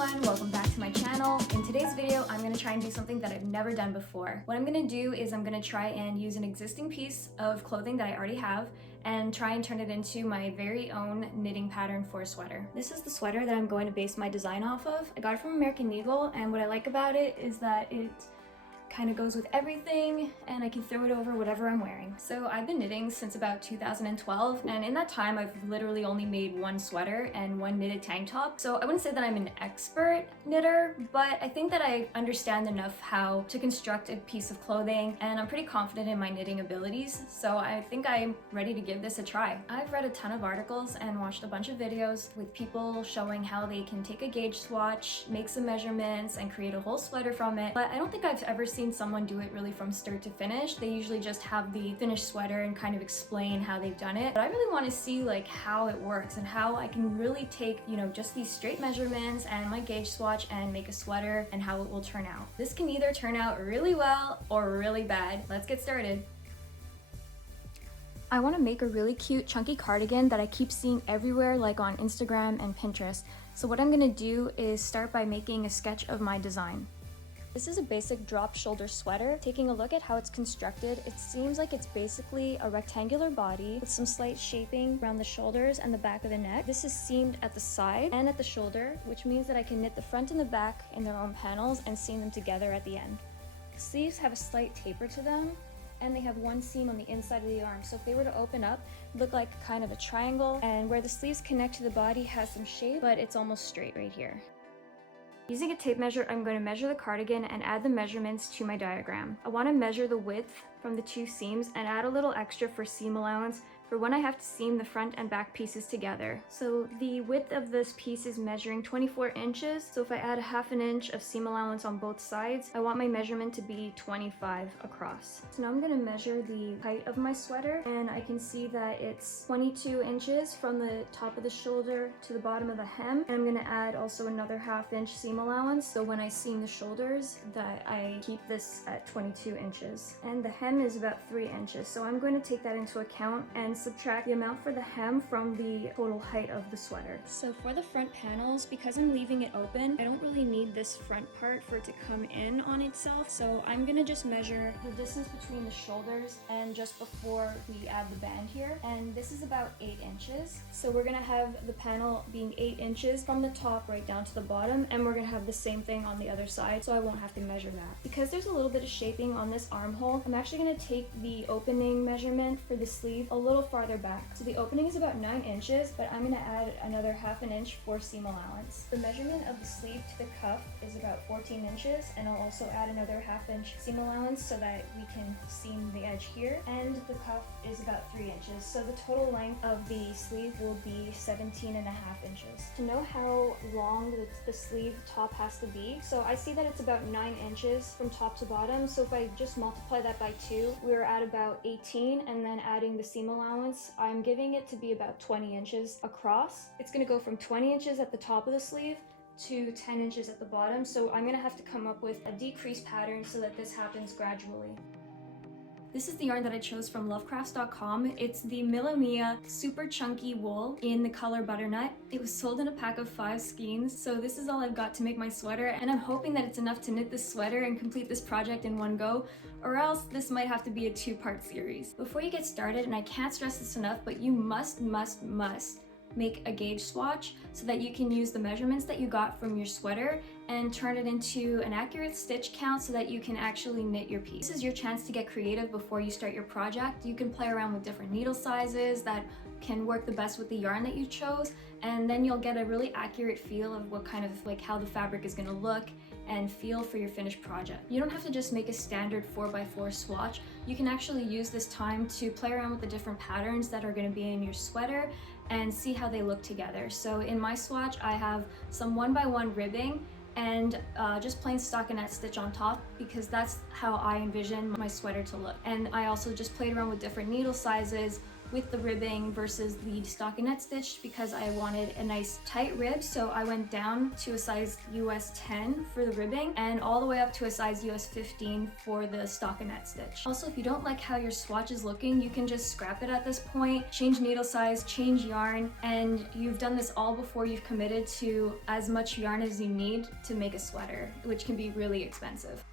everyone, welcome back to my channel. In today's video, I'm going to try and do something that I've never done before. What I'm going to do is I'm going to try and use an existing piece of clothing that I already have and try and turn it into my very own knitting pattern for a sweater. This is the sweater that I'm going to base my design off of. I got it from American Eagle, and what I like about it is that it kind of goes with everything and I can throw it over whatever I'm wearing. So I've been knitting since about 2012, and in that time I've literally only made one sweater and one knitted tank top. So I wouldn't say that I'm an expert knitter, but I think that I understand enough how to construct a piece of clothing, and I'm pretty confident in my knitting abilities. So I think I'm ready to give this a try. I've read a ton of articles and watched a bunch of videos with people showing how they can take a gauge swatch, make some measurements, and create a whole sweater from it. But I don't think I've ever seen someone do it really from start to finish. They usually just have the finished sweater and kind of explain how they've done it. But I really want to see like how it works and how I can really take, just these straight measurements and my gauge swatch and make a sweater, and how it will turn out. This can either turn out really well or really bad. Let's get started. I want to make a really cute chunky cardigan that I keep seeing everywhere, like on Instagram and Pinterest. So what I'm going to do is start by making a sketch of my design. This is a basic drop shoulder sweater. Taking a look at how it's constructed, it seems like it's basically a rectangular body with some slight shaping around the shoulders and the back of the neck. This is seamed at the side and at the shoulder, which means that I can knit the front and the back in their own panels and seam them together at the end. The sleeves have a slight taper to them, and they have one seam on the inside of the arm. So if they were to open up, it'd look like kind of a triangle, and where the sleeves connect to the body has some shape, but it's almost straight right here. Using a tape measure, I'm going to measure the cardigan and add the measurements to my diagram. I want to measure the width from the two seams and add a little extra for seam allowance for when I have to seam the front and back pieces together. So the width of this piece is measuring 24 inches. So if I add a ½ inch of seam allowance on both sides, I want my measurement to be 25 across. So now I'm going to measure the height of my sweater, and I can see that it's 22 inches from the top of the shoulder to the bottom of the hem. And I'm going to add also another ½ inch seam allowance, so when I seam the shoulders that I keep this at 22 inches. And the hem is about 3 inches, so I'm going to take that into account and subtract the amount for the hem from the total height of the sweater. So for the front panels, because I'm leaving it open, I don't really need this front part for it to come in on itself. So I'm gonna just measure the distance between the shoulders and just before we add the band here. And this is about 8 inches. So we're gonna have the panel being 8 inches from the top right down to the bottom, and we're gonna have the same thing on the other side, so I won't have to measure that. Because there's a little bit of shaping on this armhole, I'm actually gonna take the opening measurement for the sleeve a little farther back. So the opening is about 9 inches, but I'm going to add another ½ inch for seam allowance. The measurement of the sleeve to the cuff is about 14 inches, and I'll also add another ½ inch seam allowance so that we can seam the edge here. And the cuff is about 3 inches, so the total length of the sleeve will be 17.5 inches. To know how long the sleeve top has to be, so I see that it's about 9 inches from top to bottom, so if I just multiply that by 2, we're at about 18, and then adding the seam allowance, I'm giving it to be about 20 inches across. It's going to go from 20 inches at the top of the sleeve to 10 inches at the bottom, so I'm going to have to come up with a decrease pattern so that this happens gradually. This is the yarn that I chose from lovecrafts.com. It's the Millomia super chunky wool in the color butternut. It was sold in a pack of 5 skeins, so this is all I've got to make my sweater, and I'm hoping that it's enough to knit this sweater and complete this project in one go, or else this might have to be a 2-part series. Before you get started, and I can't stress this enough, but you must make a gauge swatch so that you can use the measurements that you got from your sweater and turn it into an accurate stitch count so that you can actually knit your piece. This is your chance to get creative before you start your project. You can play around with different needle sizes that can work the best with the yarn that you chose, and then you'll get a really accurate feel of what kind of how the fabric is going to look and feel for your finished project. You don't have to just make a standard 4x4 swatch. You can actually use this time to play around with the different patterns that are going to be in your sweater and see how they look together. So in my swatch, I have some 1x1 ribbing and just plain stockinette stitch on top, because that's how I envision my sweater to look. And I also just played around with different needle sizes with the ribbing versus the stockinette stitch because I wanted a nice tight rib. So I went down to a size US 10 for the ribbing and all the way up to a size US 15 for the stockinette stitch. Also, if you don't like how your swatch is looking, you can just scrap it at this point, change needle size, change yarn, and you've done this all before you've committed to as much yarn as you need to make a sweater, which can be really expensive.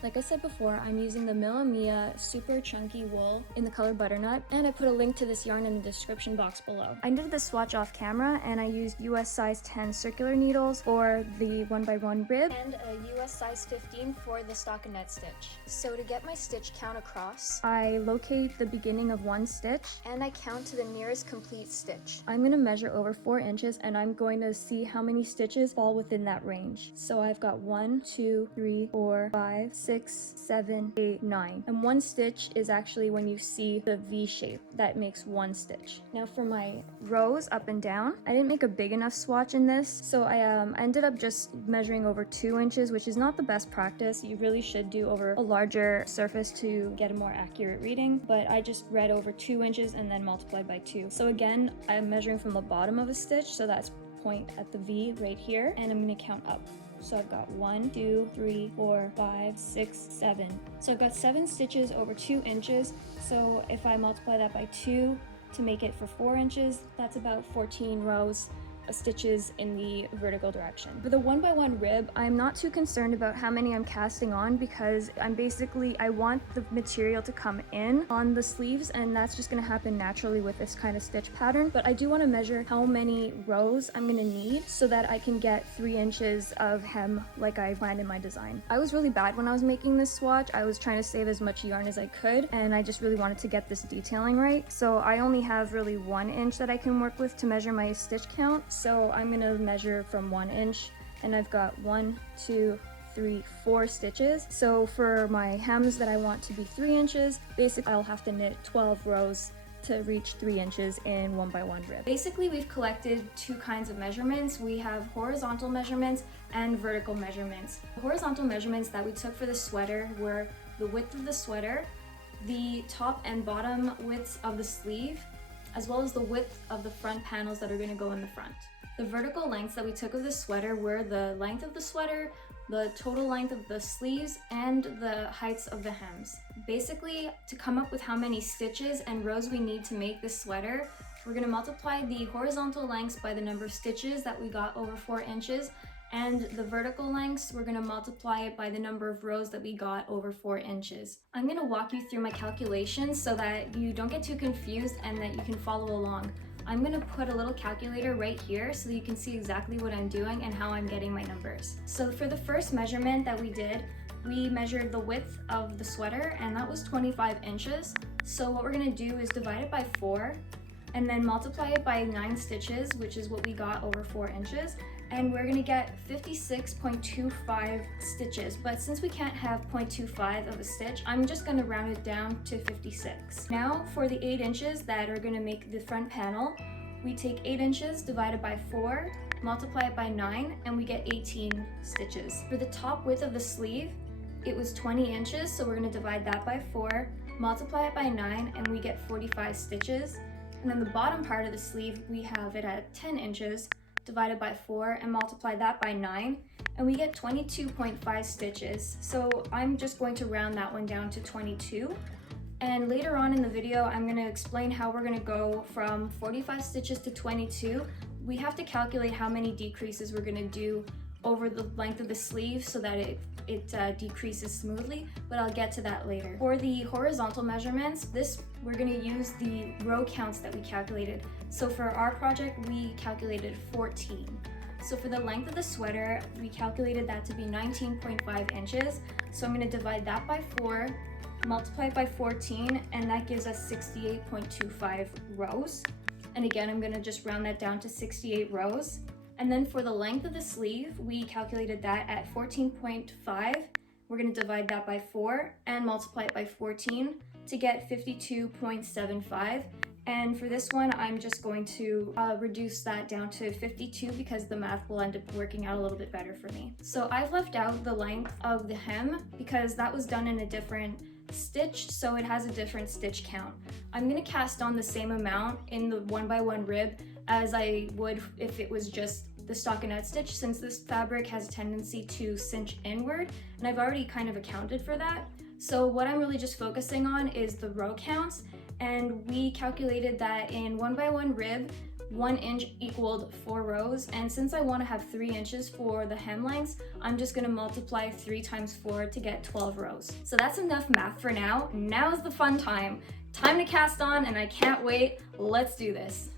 Like I said before, I'm using the Mia super chunky wool in the color butternut, and I put a link to this yarn in the description box below. I knitted the swatch off camera, and I used US size 10 circular needles for the 1x1 rib and a US size 15 for the stockinette stitch. So to get my stitch count across, I locate the beginning of one stitch and I count to the nearest complete stitch. I'm going to measure over 4 inches and I'm going to see how many stitches fall within that range. So I've got 1, 2, 3, 4, 5, 6, 7, 8, 9. And one stitch is actually when you see the V shape. That makes one stitch. Now for my rows up and down, I didn't make a big enough swatch in this, so I ended up just measuring over 2 inches, which is not the best practice. You really should do over a larger surface to get a more accurate reading, but I just read over 2 inches and then multiplied by 2. So again, I'm measuring from the bottom of a stitch, so that's point at the V right here, and I'm going to count up. So I've got 1, 2, 3, 4, 5, 6, 7. So I've got 7 stitches over 2 inches. So if I multiply that by 2 to make it for 4 inches, that's about 14 rows of stitches in the vertical direction. For the 1x1 rib, I'm not too concerned about how many I'm casting on because I want the material to come in on the sleeves, and that's just gonna happen naturally with this kind of stitch pattern. But I do want to measure how many rows I'm gonna need so that I can get 3 inches of hem like I planned in my design. I was really bad when I was making this swatch. I was trying to save as much yarn as I could, and I just really wanted to get this detailing right. So I only have really 1 inch that I can work with to measure my stitch count. So I'm gonna measure from 1 inch, and I've got 1, 2, 3, 4 stitches. So for my hems that I want to be 3 inches, basically I'll have to knit 12 rows to reach 3 inches in 1x1 rib. Basically, we've collected 2 kinds of measurements. We have horizontal measurements and vertical measurements. The horizontal measurements that we took for the sweater were the width of the sweater, the top and bottom widths of the sleeve, as well as the width of the front panels that are going to go in the front. The vertical lengths that we took of the sweater were the length of the sweater, the total length of the sleeves, and the heights of the hems. Basically, to come up with how many stitches and rows we need to make this sweater, we're going to multiply the horizontal lengths by the number of stitches that we got over 4 inches, and the vertical lengths, we're going to multiply it by the number of rows that we got over 4 inches. I'm going to walk you through my calculations so that you don't get too confused and that you can follow along. I'm going to put a little calculator right here so that you can see exactly what I'm doing and how I'm getting my numbers. So for the first measurement that we did, we measured the width of the sweater, and that was 25 inches. So what we're going to do is divide it by 4 and then multiply it by 9 stitches, which is what we got over 4 inches. And we're gonna get 56.25 stitches. But since we can't have 0.25 of a stitch, I'm just gonna round it down to 56. Now for the 8 inches that are gonna make the front panel, we take 8 inches divided by 4, multiply it by 9, and we get 18 stitches. For the top width of the sleeve, it was 20 inches, so we're gonna divide that by 4, multiply it by 9, and we get 45 stitches. And then the bottom part of the sleeve, we have it at 10 inches, divided by 4 and multiply that by 9, and we get 22.5 stitches. So I'm just going to round that one down to 22. And later on in the video, I'm going to explain how we're going to go from 45 stitches to 22. We have to calculate how many decreases we're going to do over the length of the sleeve so that it decreases smoothly, but I'll get to that later. For the horizontal measurements, we're going to use the row counts that we calculated. So for our project, we calculated 14. So for the length of the sweater, we calculated that to be 19.5 inches. So I'm going to divide that by 4, multiply it by 14, and that gives us 68.25 rows. And again, I'm going to just round that down to 68 rows. And then for the length of the sleeve, we calculated that at 14.5. We're going to divide that by 4 and multiply it by 14 to get 52.75. And for this one, I'm just going to reduce that down to 52 because the math will end up working out a little bit better for me. So I've left out the length of the hem because that was done in a different stitch, so it has a different stitch count. I'm going to cast on the same amount in the 1x1 rib as I would if it was just the stockinette stitch, since this fabric has a tendency to cinch inward, and I've already kind of accounted for that. So what I'm really just focusing on is the row counts, and we calculated that in 1x1 rib, 1 inch equaled 4 rows, and since I want to have 3 inches for the hem lengths, I'm just going to multiply 3 times 4 to get 12 rows. So that's enough math for now. Now's the fun time. Time to cast on, and I can't wait. Let's do this.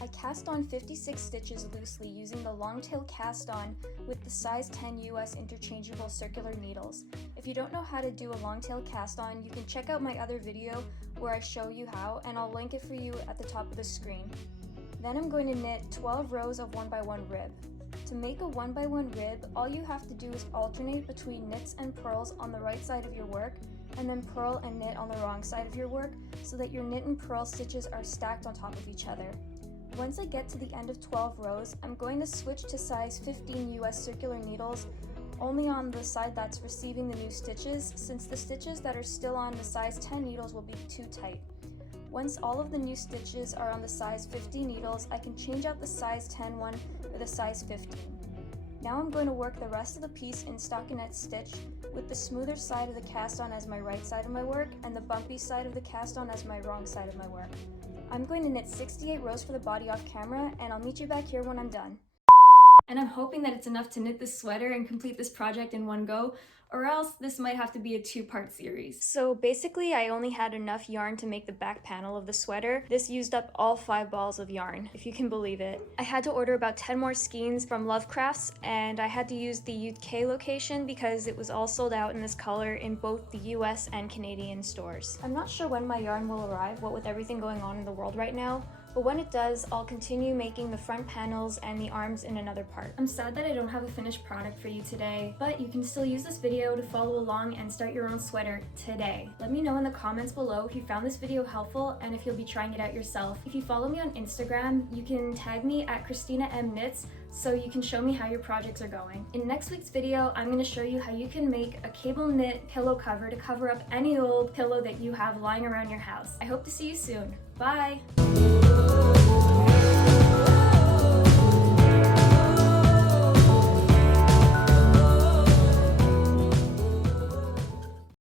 I cast on 56 stitches loosely using the long tail cast on with the size 10 US interchangeable circular needles. If you don't know how to do a long tail cast on, you can check out my other video where I show you how, and I'll link it for you at the top of the screen. Then I'm going to knit 12 rows of 1x1 rib. To make a 1x1 rib, all you have to do is alternate between knits and purls on the right side of your work, and then purl and knit on the wrong side of your work so that your knit and purl stitches are stacked on top of each other. Once I get to the end of 12 rows, I'm going to switch to size 15 US circular needles only on the side that's receiving the new stitches, since the stitches that are still on the size 10 needles will be too tight. Once all of the new stitches are on the size 15 needles, I can change out the size 10 one for the size 15. Now I'm going to work the rest of the piece in stockinette stitch with the smoother side of the cast on as my right side of my work and the bumpy side of the cast on as my wrong side of my work. I'm going to knit 68 rows for the body off camera, and I'll meet you back here when I'm done. And I'm hoping that it's enough to knit this sweater and complete this project in one go, or else this might have to be a 2-part series. So basically I only had enough yarn to make the back panel of the sweater. This used up all 5 balls of yarn, if you can believe it. I had to order about 10 more skeins from Lovecrafts, and I had to use the UK location because it was all sold out in this color in both the US and Canadian stores. I'm not sure when my yarn will arrive, what with everything going on in the world right now, but when it does, I'll continue making the front panels and the arms in another part. I'm sad that I don't have a finished product for you today, but you can still use this video to follow along and start your own sweater today. Let me know in the comments below if you found this video helpful and if you'll be trying it out yourself. If you follow me on Instagram, you can tag me at Christina M Knits so you can show me how your projects are going. In next week's video, I'm going to show you how you can make a cable knit pillow cover to cover up any old pillow that you have lying around your house. I hope to see you soon. Bye!